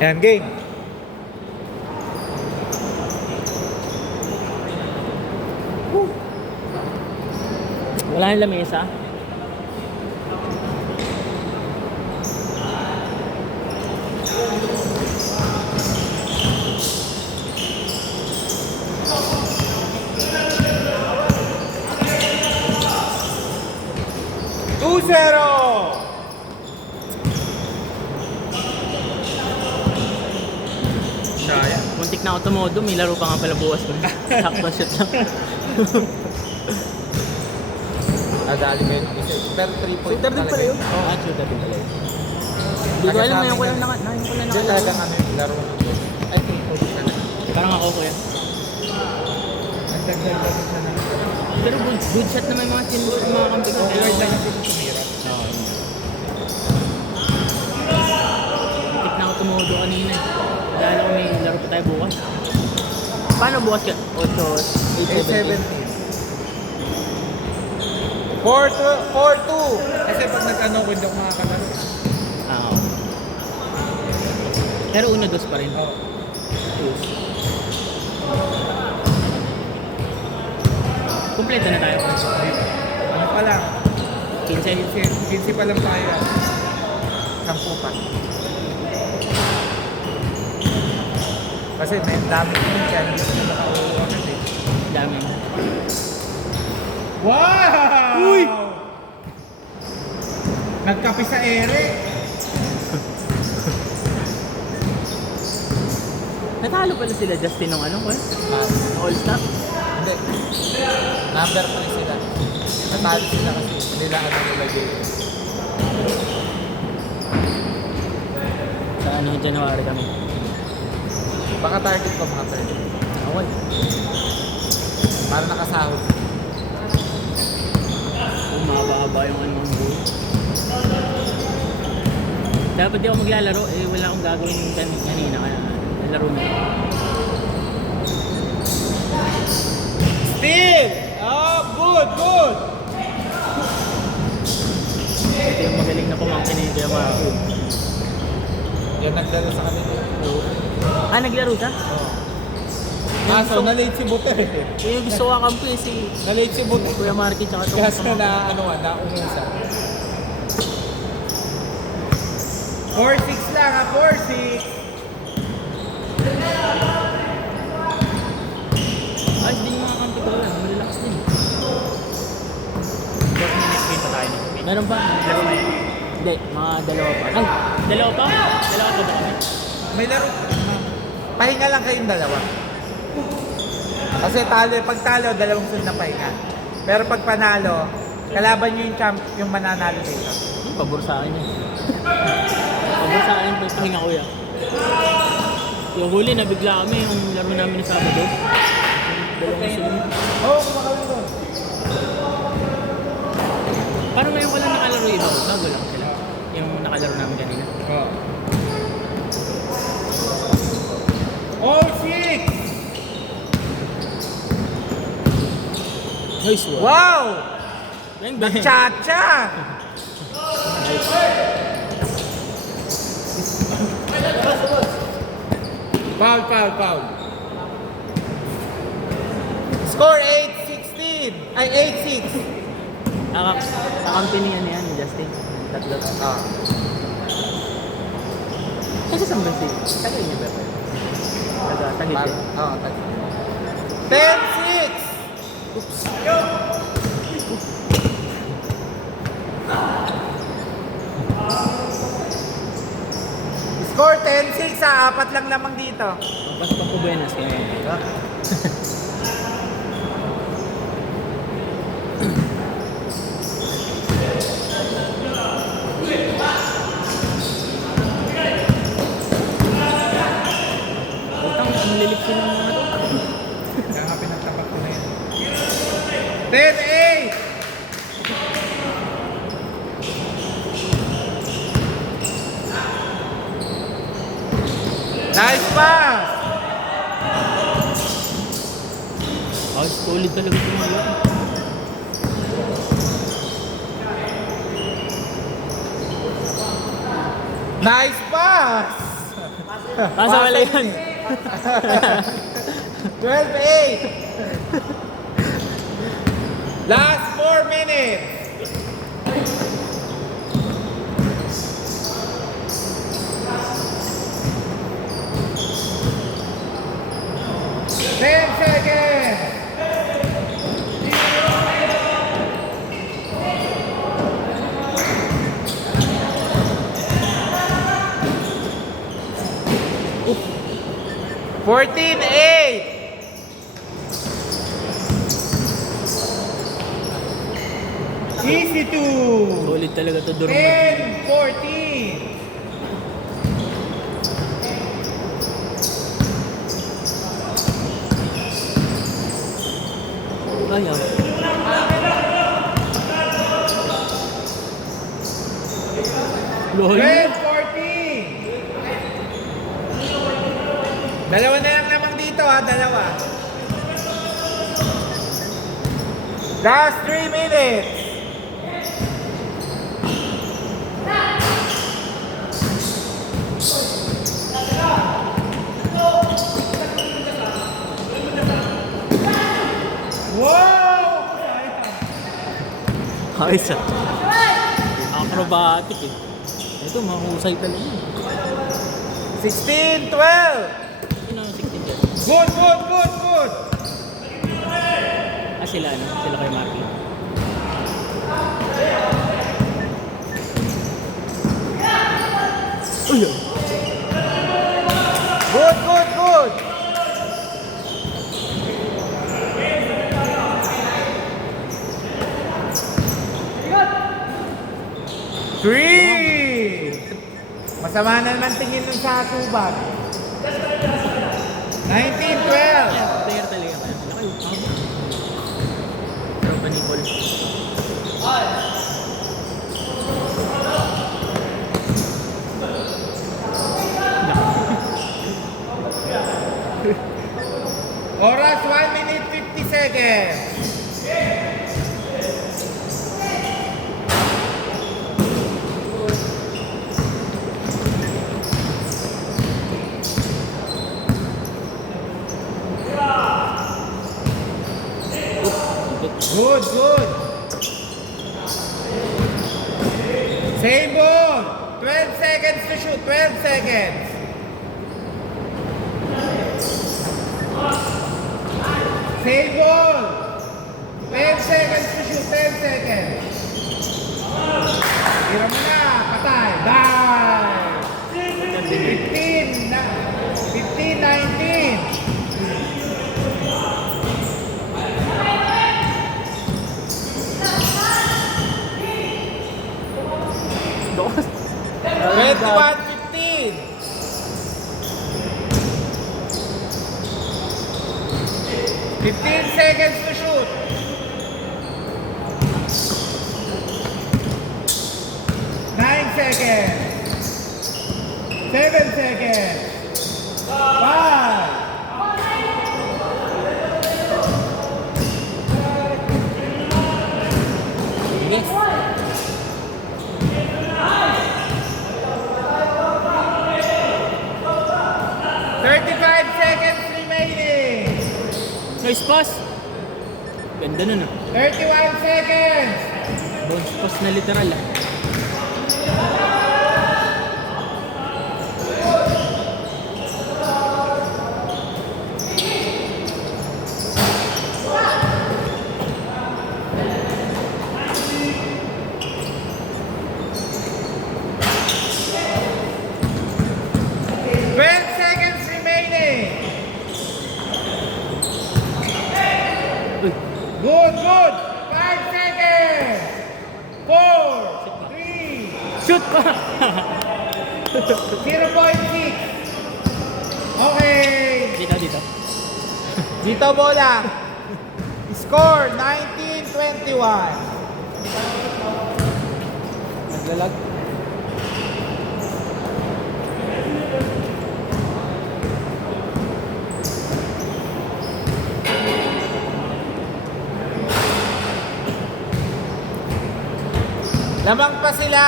Ayan, game. Wala yung lamesa. Two zero! Sayang. Muntik na ako tumodo, may laro pa nga pala bukas ko. Sakto shoot lang. Nadali mo yun. Pero 3 point Shooter din pala yun? Oo, shooter din pala yun. Hindi ko alam, ngayon ko lang Hindi talagang ano yung laro ng ball. Ay, 3 point ka na. Parang ako kuya. Ang dagdag-dagdag na lang. Pero good shot naman yung mga sinbol, mga kampi ko. Okay lang kasi kung tumira. Oo. Muntik na ako tumodo kanina. Dahil ako may laro pa tayo bukas. Paano bukas ka? 8-7. 8-17. 4-2. Kasi pag nag-ano ko, hindi ako makakatalo. Oo. Pero 1-2 pa rin. Oo. Kompleto na tayo. Ano pa lang? 15. 15 pa lang tayo. 10 pa. Kasi may dami ko yun, kaya hindi ko na makauuwa kasi. Dami. Wow! Uy! Nagkape sa ere. Natalo pala sila Justin ng ano ko eh? All-Star. Hindi. Number 3 sila. Natalo sila kasi nila ano nila game. Sa ano, January kami. Baka target ko mga 30. Awal. Para nakasahod. Mahaba-haba yung ano ng buhay. Dapat di ako maglalaro eh, wala akong gagawin kanina kaya laro na. Still! Oh, good! Ito yung magaling na pumangkin na yung Marco. Yan naglaro sa kanila. Ah, naglaro siya? Oo. So na-late si Buter eh. Yung gusto ko kakampi si Na-late si Buter. Kuya Marky tsaka itong Kasi naungusan. 4-6 lang ha, 4-6. Ayos din yung mga kampi ko lang, malalakas din. 4 minutes game pa tayo. Meron ba? Laro na yun? Hindi, mga dalawa pa. Ay, dalawa pa? Dalawa pa ba kami? May laro. Pahinga lang kayong dalawa. Kasi pag talo, dalawang sunod na pahinga. Pero pag panalo, kalaban nyo yung mananalo dito. Pabor sa akin yun. Pabor sa akin, pahinga ko yan. Yung huli, nabigla kami yung laro namin ni Sabado. Dalawang sunod. Oo, kumakawin doon. Parang ngayon ko lang nakalaro iba. Bago lang sila. Yung nakalaro namin kanina. Oo. All 6! Nice one. Wow! Bang bang. Chacha! Foul. Score 8-16. Ay, 8-6. Kakampi niya ni Justin. Tatlo. Ah. Kasi saan ba si? Tagay niya ba? Tagay din. Oo, 10-6. Oops. Score 10-6 ha. 4 lang lamang dito. Mas pa po buenas kaya. Utang, ang lilik sila ng mga to. Kaya nga pinagtapat ko na yan. 10-8. Nice pass! Ay, solid talaga ito ngayon. Nice pass! Nasa wala yan. 12-8. Last 4 minutes. Ten seconds. Oof. 14-8. Easy to. Solid talaga to Durman. 10-14. Ayaw. Lol. 12-14. Dalawa na lang naman dito ha, dalawa. Last 3 minutes. Wow! Ayos ah. Acrobatic eh. Ito, mahusay talaga. 16-12. Ito na ang 16 dyan. Good, good, good, good. Ah, sila ano? Sila kay Marky. Uy! Good, good, good. Three. Masama na naman tingin nun sa subat. 19-12. Player talaga. Laki. Tropa ni Paul. Oras 1 minute 50 seconds. Good, good. Same ball. 12 seconds to shoot. 12 seconds. Same ball. 10 seconds to shoot. 10 seconds. Tira mo na. Patay. Dive. 15, 19. Dos. 21-15. 15 seconds to shoot. 9 seconds. 7 seconds. 5. Yes. 35 seconds remaining. Nice pass. Ganda nun ah. 31 seconds. Bounce pass na literal ah. Uy. Good, good. 5 seconds. 4, 3, Shoot pa! 0.6. Okay. Dito, dito. Dito bola. Score 19-21. Naglalag. Lamang pa sila.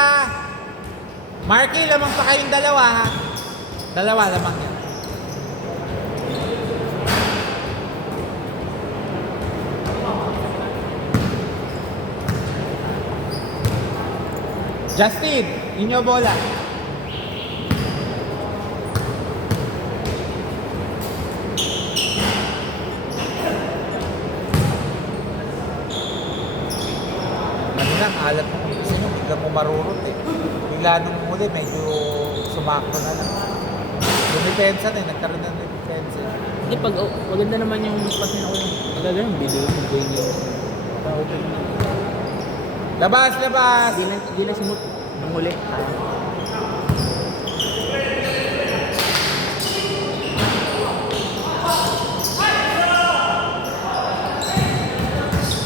Marky, lamang pa kayong dalawa ha. Dalawa lamang yan. Justin, inyo bola. Ano lang, alat mo kasi nyo, bigla mo marurot eh. Bigla nung huli, medyo sumakto na lang. Lumipensa na eh, nagkaroon ng lumipensa. Hindi, pag maganda naman yung patin ako yung maganda yung video yung video. Pa-open na. Labas, labas! Di na simut. Ang huli.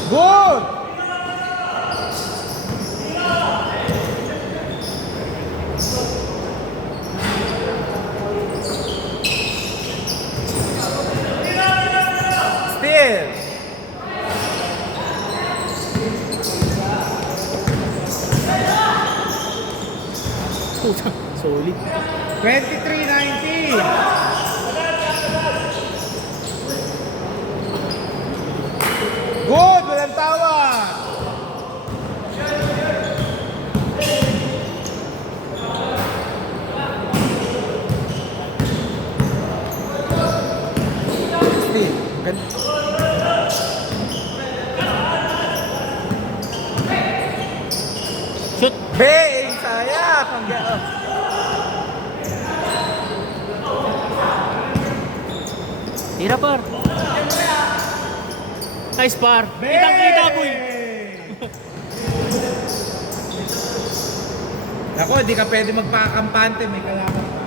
Good! Still! Putang, solid. 23-19! Good! Walang tawa! Still, Shoot! Hey! Saya! Tira par. Nice par. Kitang-kita boy. Ako, di ka pwede magpakakampante, may kalaban pa.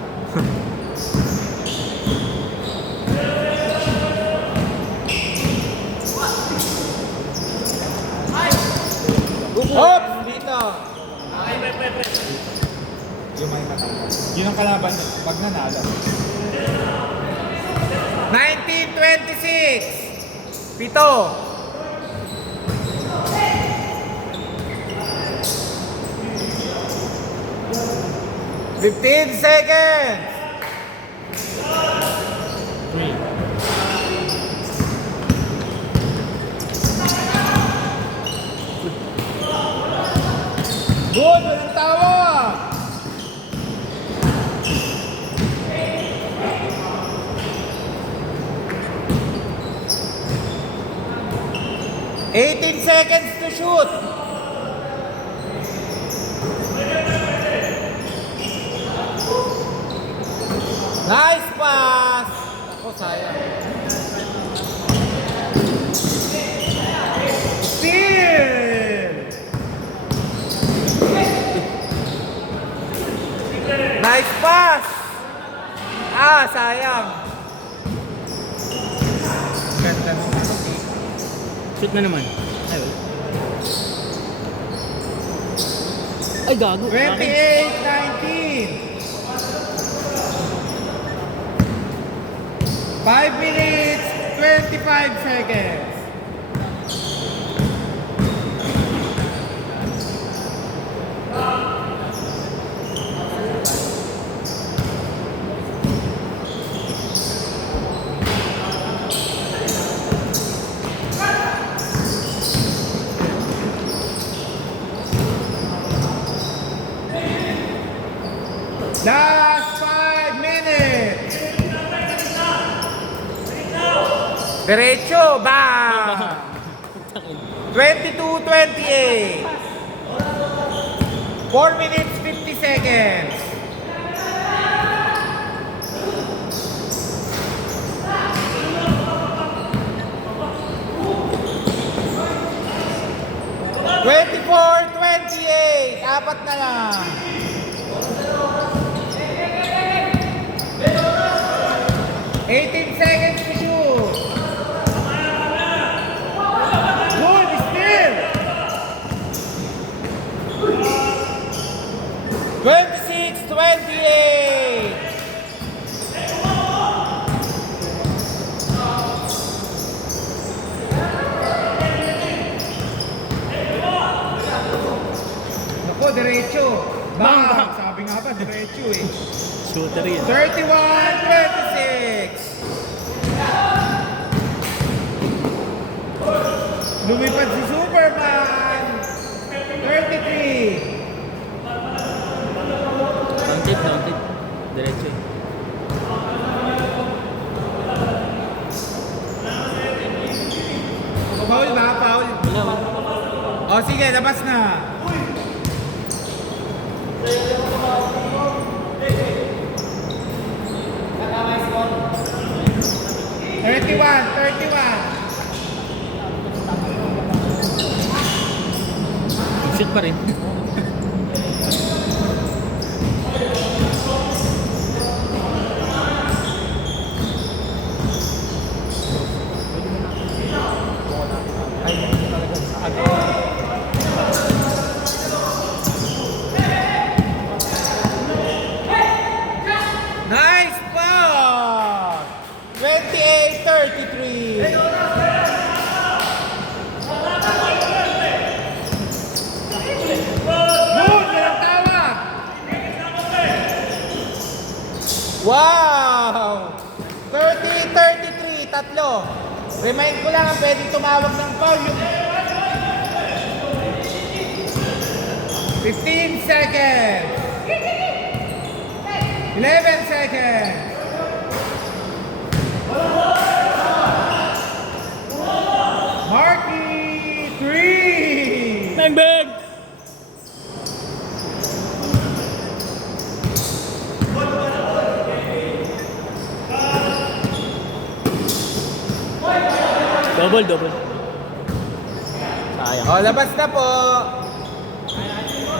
Oops! Dito! Yung may matanggal. Yun ang kalaban pag nanalo. 1926! Pito! Fifteen seconds! 3. Good! Walang tawa! Eighteen seconds to shoot! Nice pass! Ako, sayang. Steal! Nice pass! Ah, sayang. Ganda nung ano, eh. Shoot na naman. Ay, wala. Ay, gago. 28-19. 5 minutes, 25 seconds. Last 5 minutes. Derecho, ba! 22-28. 4 minutes, 50 seconds. Twenty-four, 28. Apat na lang. 18 seconds to shoot. Good, still. 26, Shooter yan. 31-26. Lumipad si Superman. 33. Counted. Diretso eh. Foul ba? Foul? Wala. O sige, labas na. Thirty-one. Shoot pa rin. Nice ball! 28-33. Good! Walang tawag! Wow! 30-33, tatlo. Remind ko lang, ang pwede tumawag ng foul yung 15 seconds. 11 seconds. Marky 3. Bang bang! Double. Sayang. O, labas na po.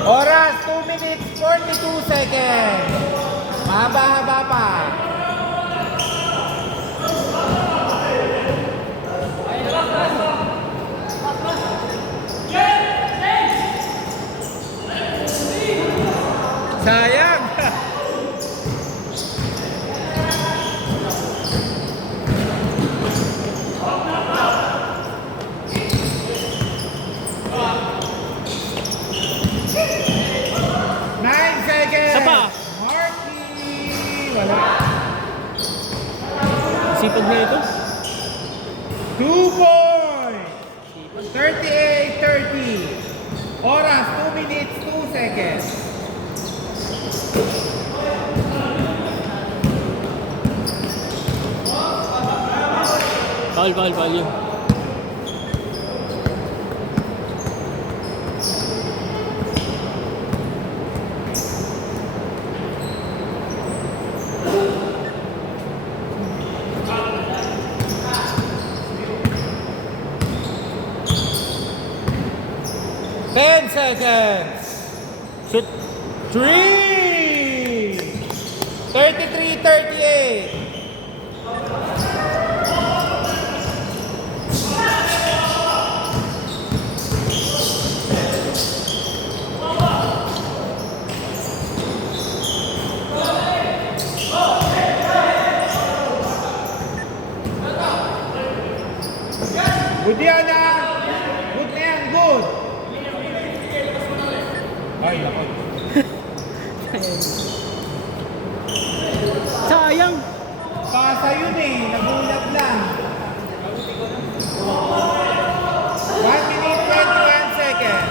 Oras, 2 minutes, 42 seconds. Mahaba-haba pa. Sayang. Nine seconds. Isa pa. Marky. Wala. Sipag na ito. 2 points. 38-30. Oras, 2 minutes, 2 seconds. Foul yun. Ten seconds. Shoot. 3. 33-38. Good yan ah. Good na yan, good. Ay, ako. Sayang. Pasa yun eh, nagulat lang. 1 minute, 21 seconds.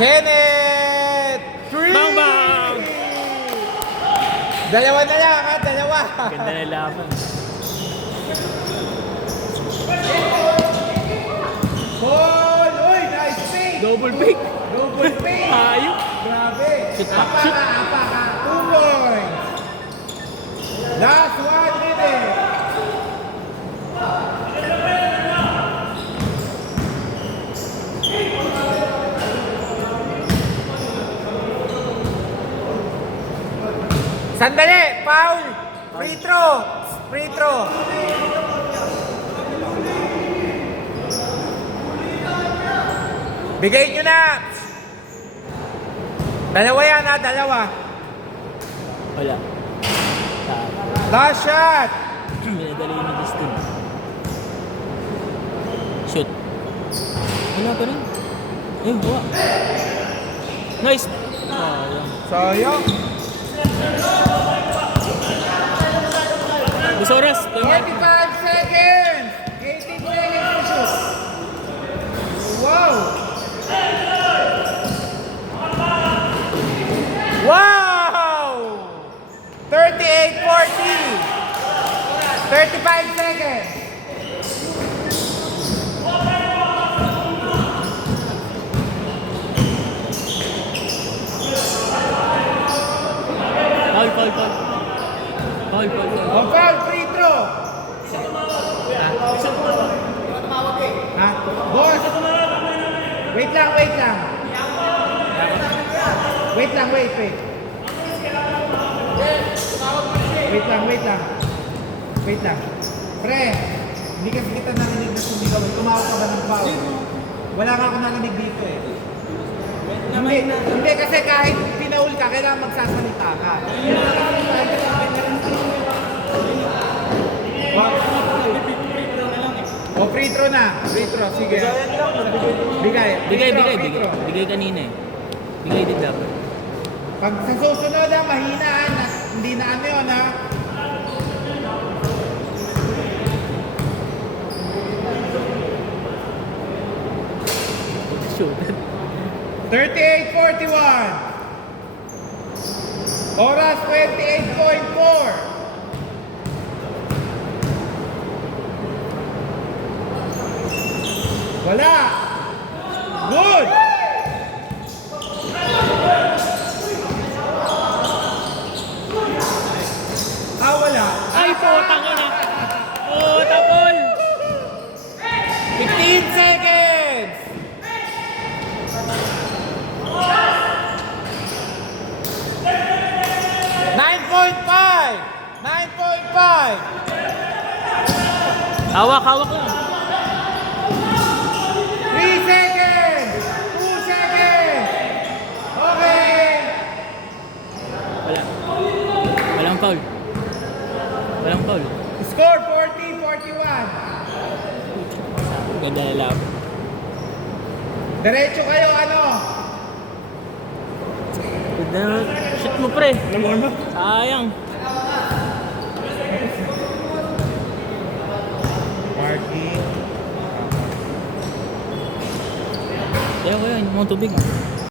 Kenneth! 3! Bang, bang! Dalawa na lang ha, dalawa. Ganda na laban. Ball! Uy, nice pick! Double pick. Double pick! Ayok. Grabe! Shoot pa, Apa shoot. ka, apa ka. 2 points! Last 1 minute! Sandali! Foul! Free throw! Free throw! Bigay nyo na! Dalawa yan ha, dalawa. Wala. Last shot! Minadali ni Justin. Shoot. Wala pa rin. Ayun, buwa. Nice. Sayang. Gusto oras. 45 seconds! 18 seconds to shoot. Wow! Wow! 38-40. 35 seconds. Foul. O foul, free throw. Ha? Boss! Wait lang. Wait lang. Wait lang. Pre, hindi kasi kita narinig na sumigaw. Tumawag ka ba ng foul? Wala nga ako narinig dito eh. Hindi kasi kahit pinaul ka, kailangan magsasalita ka. O free throw na. Free throw, sige. Bigay. Free throw. Bigay kanina eh. Bigay din dapat. Pag sa susunod mahinaan, hindi na ano yun ha. Shoot. 38-41. Oras 28.4. Wala. Good. Wala. Ay, putang ina. Oh, tapol. 15 seconds. Hawak lang. 3 seconds. 2 seconds. Okay. Wala. Walang foul. Score 40-41. Ganda na lab. Diretso kayo ano? Ganda na. Shoot mo pre. Sayang. Party. Ayaw, hindi mo tubig.